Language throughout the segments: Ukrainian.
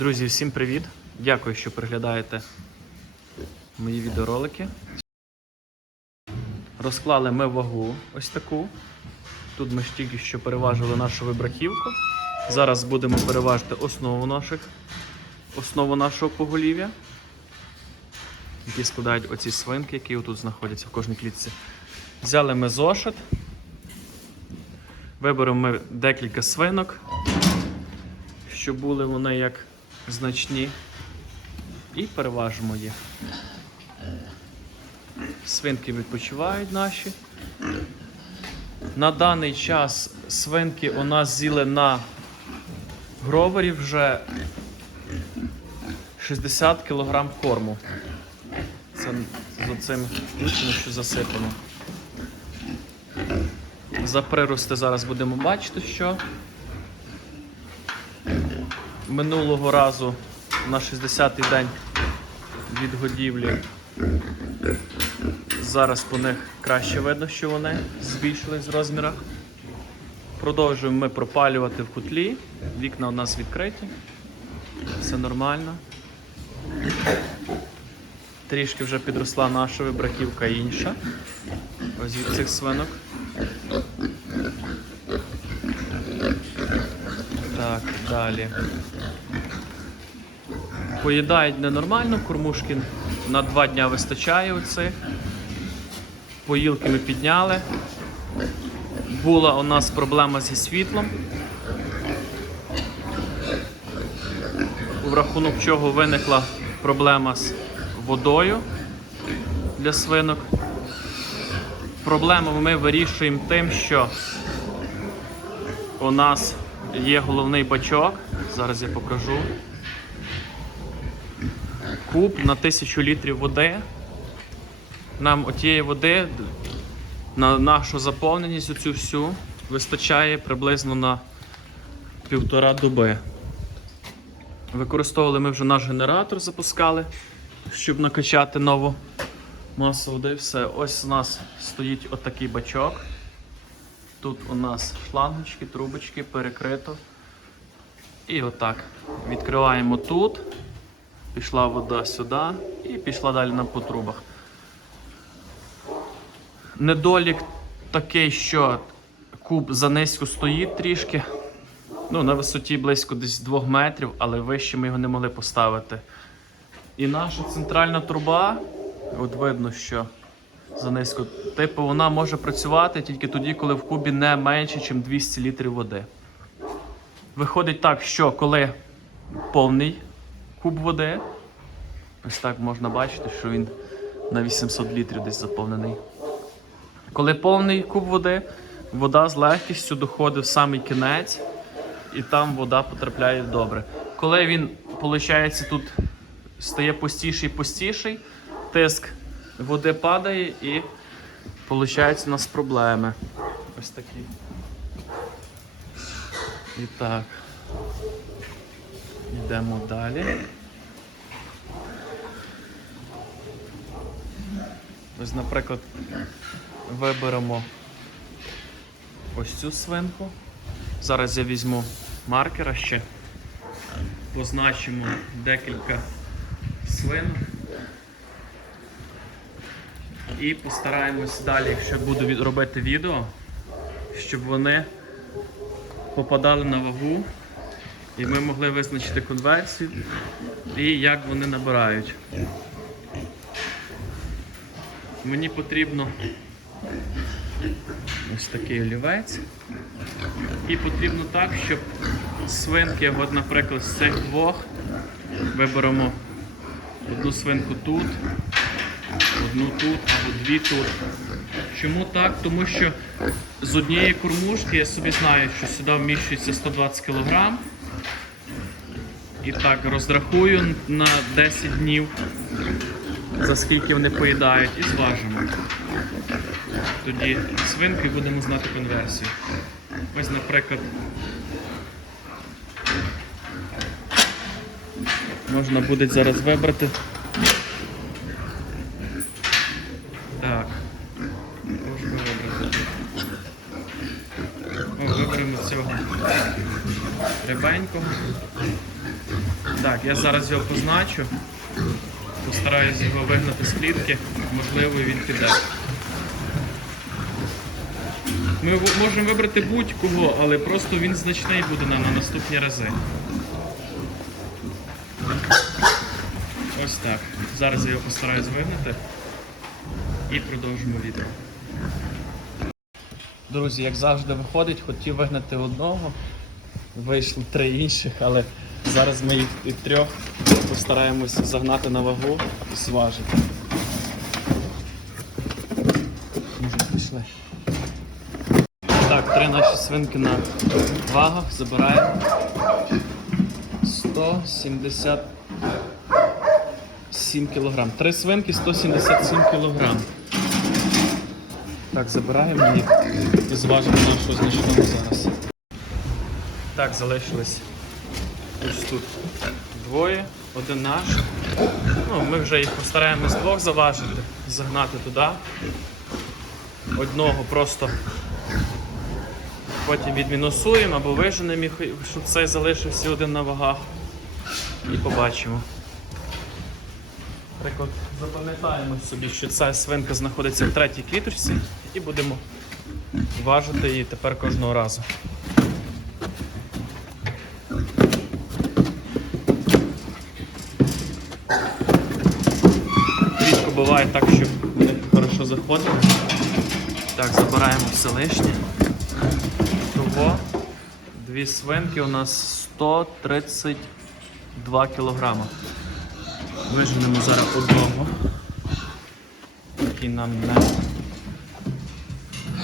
Друзі, всім привіт! Дякую, що переглядаєте мої відеоролики. Розклали ми вагу ось таку. Тут ми ж тільки що переважили нашу вибрахівку. Зараз будемо переважити основу наших, основу нашого поголів'я, які складають оці свинки, які тут знаходяться в кожній клітці. Взяли ми зошит. Виберемо ми декілька свинок, щоб були вони як значні. І переважимо їх. Свинки відпочивають наші. На даний час свинки у нас з'їли на гровері вже 60 кг корму. Це з оцим лучно, що засипано. За прирости зараз будемо бачити, що минулого разу на 60-й день від годівлі. Зараз по них краще видно, що вони збільшились в розмірах. Продовжуємо ми пропалювати в кутлі. Вікна у нас відкриті. Все нормально. Трішки вже підросла наша вибрахівка інша. Ось від цих свинок. Так, далі. Поїдають ненормально, кормушки на два дня вистачає оцих. Поїлки ми підняли. Була у нас проблема зі світлом. У рахунок чого виникла проблема з водою для свинок. Проблему ми вирішуємо тим, що у нас є головний бачок. Зараз я покажу. Куб на 1000 літрів води. Нам отієї води на нашу заповненість оцю всю вистачає приблизно на півтора доби. Використовували ми вже наш генератор, запускали, щоб накачати нову масу води. Все. Ось у нас стоїть отакий бачок. Тут у нас шлангочки, трубочки, перекрито. І отак. Відкриваємо тут. Пішла вода сюди і пішла далі нам по трубах. Недолік такий, що куб занизько стоїть трішки. Ну, на висоті близько десь 2 метрів, але вище ми його не могли поставити. І наша центральна труба, от видно, що занизько, типу, вона може працювати тільки тоді, коли в кубі не менше, ніж 200 літрів води. Виходить так, що коли повний куб води, ось так можна бачити, що він на 800 літрів десь заповнений. Коли повний куб води, вода з легкістю доходить в самий кінець, і там вода потрапляє добре. Коли він, виходить, тут стає пустіший пустіший, тиск води падає і виходить у нас проблеми. Ось такі. І так. Йдемо далі. Ось, наприклад, виберемо ось цю свинку. Зараз я візьму маркера ще, позначимо декілька свинок. І постараємось далі, якщо буду робити відео, щоб вони попадали на вагу і ми могли визначити конверсію і як вони набирають. Мені потрібно ось такий олівець. І потрібно так, щоб свинки, от, наприклад, з цих двох виберемо одну свинку тут, одну тут або дві тут. Чому так? Тому що з однієї кормушки я собі знаю, що сюди вміщується 120 кг. І так, розрахую на 10 днів, за скільки вони поїдають, і зважимо. Тоді свинки будемо знати конверсію. Ось, наприклад, можна буде зараз вибрати. Так. Можна вибрати. О, виберемо цього рябенького. Так, я зараз його позначу. Постараюсь його вигнати з клітки, можливо, він піде. Ми можемо вибрати будь-кого, але просто він значний буде нам на наступні рази. Ось так. Зараз я його постараюсь вигнати і продовжимо відео. Друзі, як завжди виходить, хотів вигнати одного. Вийшло три інших, але зараз ми їх і трьох постараємося загнати на вагу і зважити. Може, пішли. Так, три наші свинки на вагах забираємо. 177 кг. Три свинки 177 кг. Так, забираємо їх і зважимо нашого значного зараз. Так, залишилось ось тут двоє, один наш. Ну, ми вже їх постараємось двох заважити, загнати туди. Одного просто потім відмінусуємо або виженемо їх, щоб цей залишився один на вагах. І побачимо. Наприклад, запам'ятаємо собі, що ця свинка знаходиться в третій кліточці і будемо важити її тепер кожного разу. Рідко буває так, що вони хорошо заходять. Так, забираємо все лишнє. Того дві свинки у нас 132 кілограма. Виженемо зараз одного, який нам не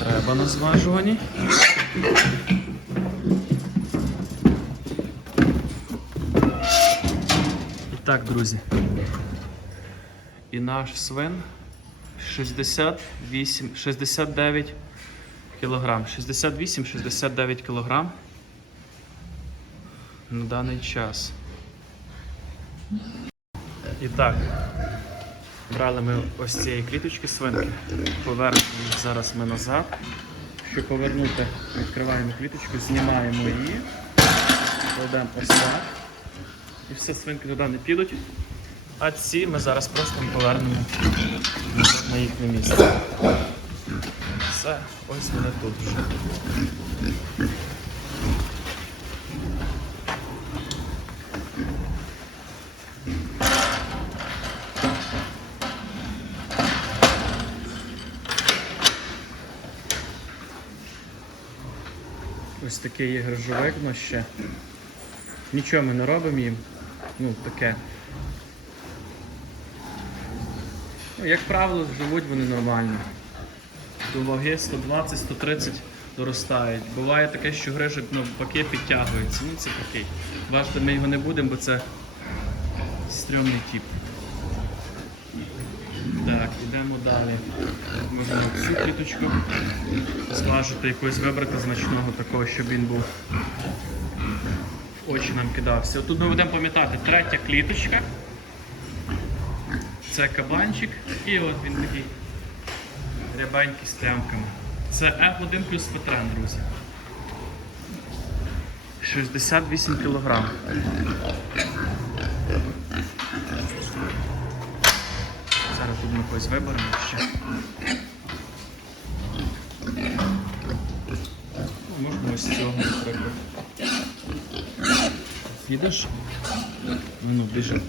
треба на зважуванні. І так, друзі. І наш свин 68, 69 кілограм. 68-69 кілограм на даний час. І так, брали ми ось цієї кліточки свинки, повернемо їх зараз ми назад. Щоб повернути, відкриваємо кліточку, знімаємо її, кладемо ось так. І все, свинки туди не підуть. А ці ми зараз просто повернемо на їхнє місце. Все, ось вони тут вже. Ось такий є грижовик у нас ще. Нічого ми не робимо їм. Ну, таке. Ну, як правило, живуть вони нормально. До ваги 120-130 доростають. Буває таке, що грижик навпаки підтягується. Ну це такий. Важити ми його не будемо, бо це стрьомний тип. Так, йдемо далі. Можемо цю кліточку зважити, якось вибрати значного такого, щоб він був очі нам кидався. Тут ми будемо пам'ятати третя кліточка. Це кабанчик і от він такий рябенький з тямками. Це F1 плюс Петрен, друзі. 68 кілограм. Зараз тут ми когось виберемо ще. Ну, Можна ось цього, наприклад. Їдеш? Ну, біжи.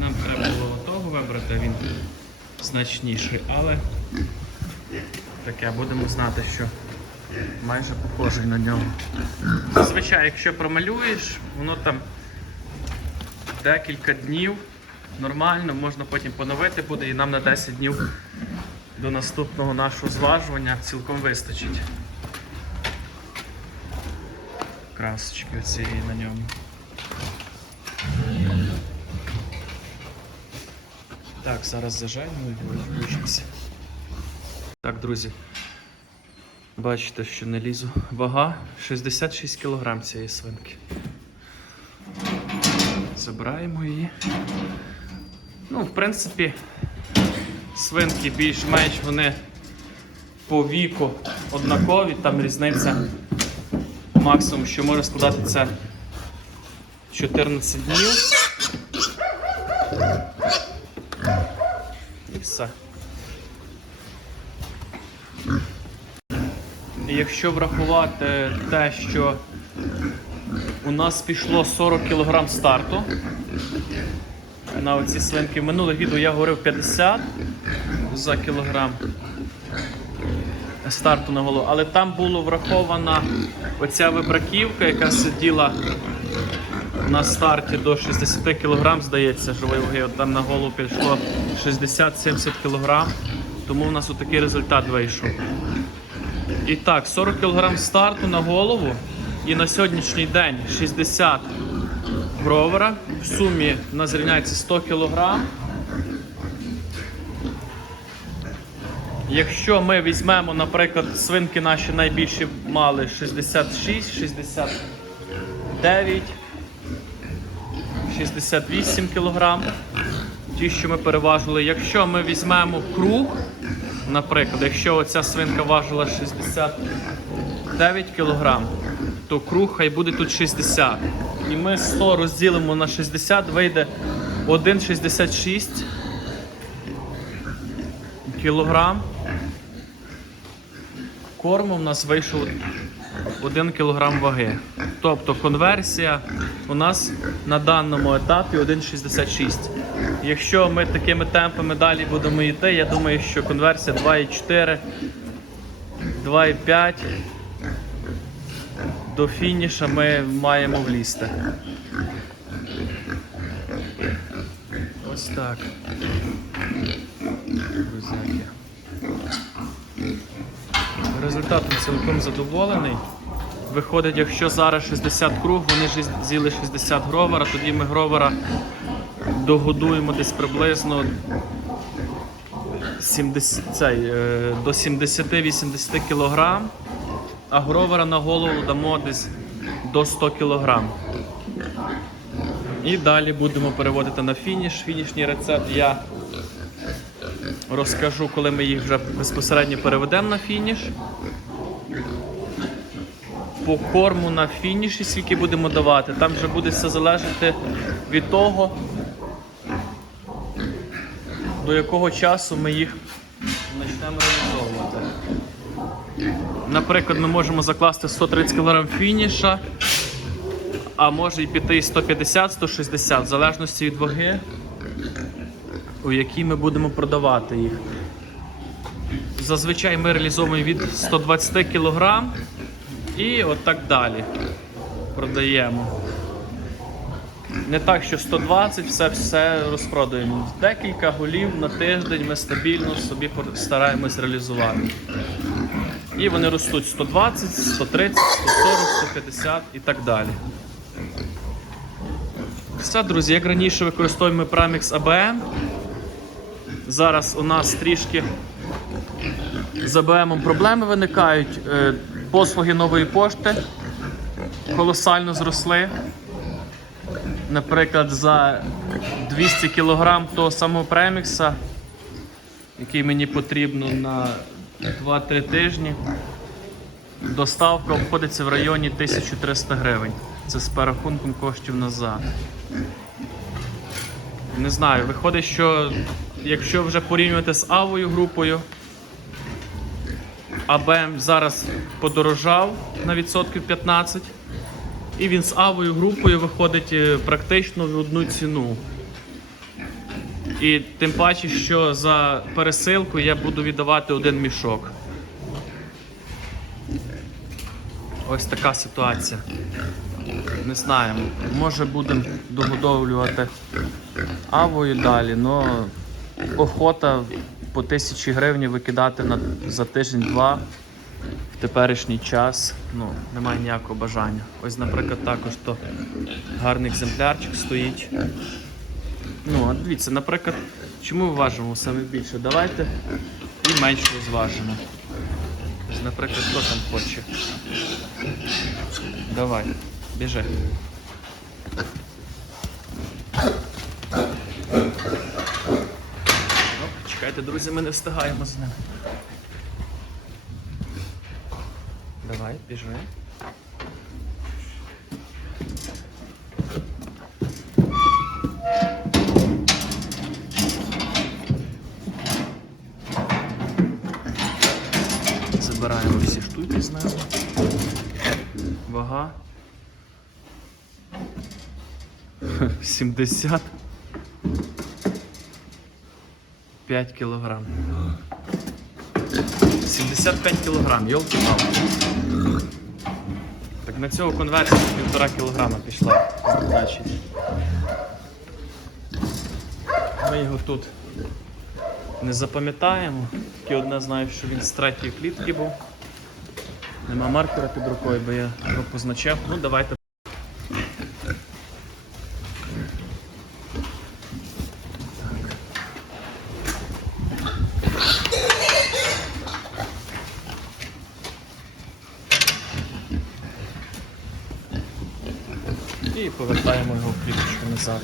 Нам треба було того вибрати, він значніший, але таке будемо знати, що майже похожий на нього. Зазвичай, якщо промалюєш, воно там декілька днів нормально, можна потім поновити буде і нам на 10 днів до наступного нашого зважування цілком вистачить. Красочки оцієї на ньому. Так, зараз зажаємо і виключимося. Так, друзі. Бачите, що не лізу. Вага 66 кг цієї свинки. Забираємо її. Ну, в принципі, Свинки більш-менш вони по віку однакові, там різниця максимум, що може складати це 14 днів. І все. Якщо врахувати те, що у нас пішло 40 кг старту на оці свинки. В минулих відео я говорив 50 за кілограм старту на голову, але там була врахована оця вибраківка, яка сиділа на старті до 60 кг, здається, живої ваги. От там на голову пішло 60-70 кг, тому у нас отакий результат вийшов. І так, 40 кг старту на голову. І на сьогоднішній день 60 бровера. В сумі у нас рівняється 100 кг. Якщо ми візьмемо, наприклад, свинки наші найбільші мали 66, 69, 68 кг. Ті, що ми переважили. Якщо ми візьмемо круг, наприклад, якщо оця свинка важила 69 кг, то круг хай буде тут 60. І ми 100 розділимо на 60, вийде 1,66 кілограм. Корму в нас вийшов 1 кг ваги. Тобто конверсія у нас на даному етапі 1,66. Якщо ми такими темпами далі будемо йти, я думаю, що конверсія 2,4, 2,5 до фініша ми маємо влізти. Ось так. Друзяки. Результатом цілком задоволений. Виходить, якщо зараз 60 круг, вони ж з'їли 60 гровера, тоді ми гровера догодуємо десь приблизно 70, цей, е, до 70-80 кг, а гровера на голову дамо десь до 100 кг. І далі будемо переводити на фініш. Фінішній рецепт я розкажу, коли ми їх вже безпосередньо переведемо на фініш. По корму на фініші, скільки будемо давати, там вже буде все залежати від того, до якого часу ми їх почнемо реалізовувати. Наприклад, ми можемо закласти 130 кг фініша, а може і піти 150-160, в залежності від ваги, у якій ми будемо продавати їх. Зазвичай ми реалізовуємо від 120 кг і отак далі продаємо. Не так, що 120, все все розпродаємо. Декілька голів на тиждень ми стабільно собі стараємось реалізувати. І вони ростуть 120, 130, 140, 150 і так далі. Все, друзі, як раніше використовуємо Pramix ABM. Зараз у нас трішки з АБМ проблеми виникають. Е, Послуги нової пошти колосально зросли. Наприклад, за 200 кг того самого премікса, який мені потрібно на 2-3 тижні, доставка обходиться в районі 1300 гривень. Це з перерахунком коштів назад. Не знаю, виходить, що якщо вже порівнювати з авою групою, АБМ зараз подорожав на відсотків 15. І він з авою групою виходить е, практично в одну ціну. І тим паче, що за пересилку я буду віддавати один мішок. Ось така ситуація. Не знаємо. Може будемо догодовлювати авою далі, але охота по тисячі гривень викидати на, за тиждень-два в теперішній час ну, немає ніякого бажання. Ось, наприклад, також то гарний екземплярчик стоїть. Ну, а дивіться, наприклад, чому ми важимо саме більше? Давайте і менше зважимо. Наприклад, хто там хоче. Давай, біжи. Оп, Давайте, друзі, ми не встигаємо з ним. Давай, біжи. Забираємо всі штуки знизу. Вага. 70. 5 кілограм. 75 кілограм, йолки палки Так на цього конверсія півтора кілограма пішла. Ми його тут не запам'ятаємо. Тільки одне знаю, що він з третьої клітки був. Нема маркера під рукою, бо я його позначав. Ну давайте. І повертаємо його в кліточку назад.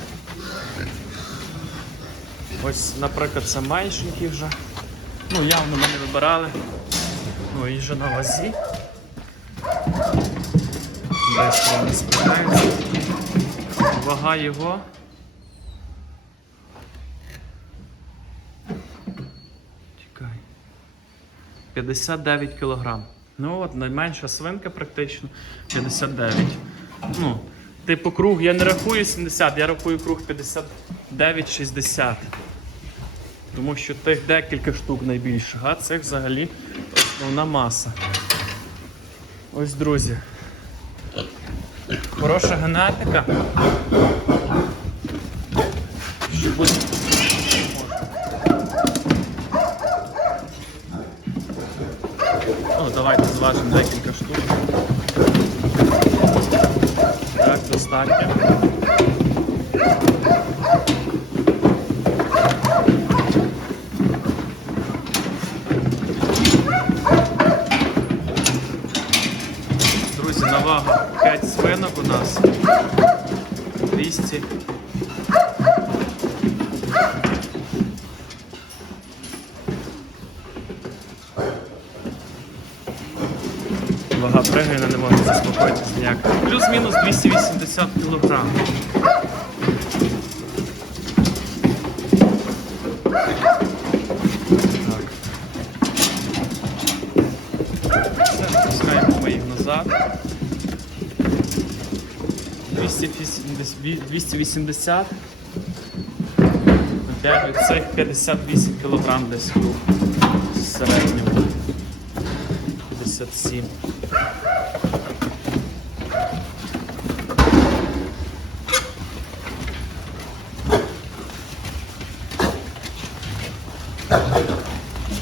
Ось, наприклад, це меншенький вже. Ну, явно ми не вибирали. Ну і вже на вазі. Быстро не спиняється. Вага його. Чекай. 59 кілограм. Ну от, найменша свинка практично 59. Ну, типу круг, я не рахую 70, я рахую круг 59-60. Тому що тих декілька штук найбільших, а цих взагалі основна маса. Ось, друзі. Хороша генетика. Що буде- Ну, давайте зважимо декілька 200. Вага пригає, не може заспокоїтися ніяк. Плюс-мінус 280 кг. Так. Все, пускаємо ми їх назад. 280, 280. Опять від цих 58 кг десь. В середньому. 57.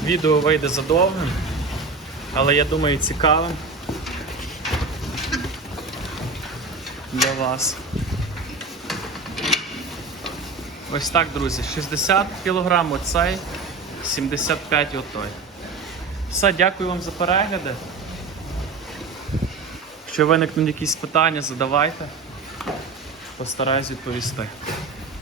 Відео вийде задовгим, але я думаю цікавим для вас. Ось так, друзі, 60 кг оцей, 75 отой. Все, дякую вам за перегляди. Якщо виникнуть якісь питання, задавайте. Постараюсь відповісти.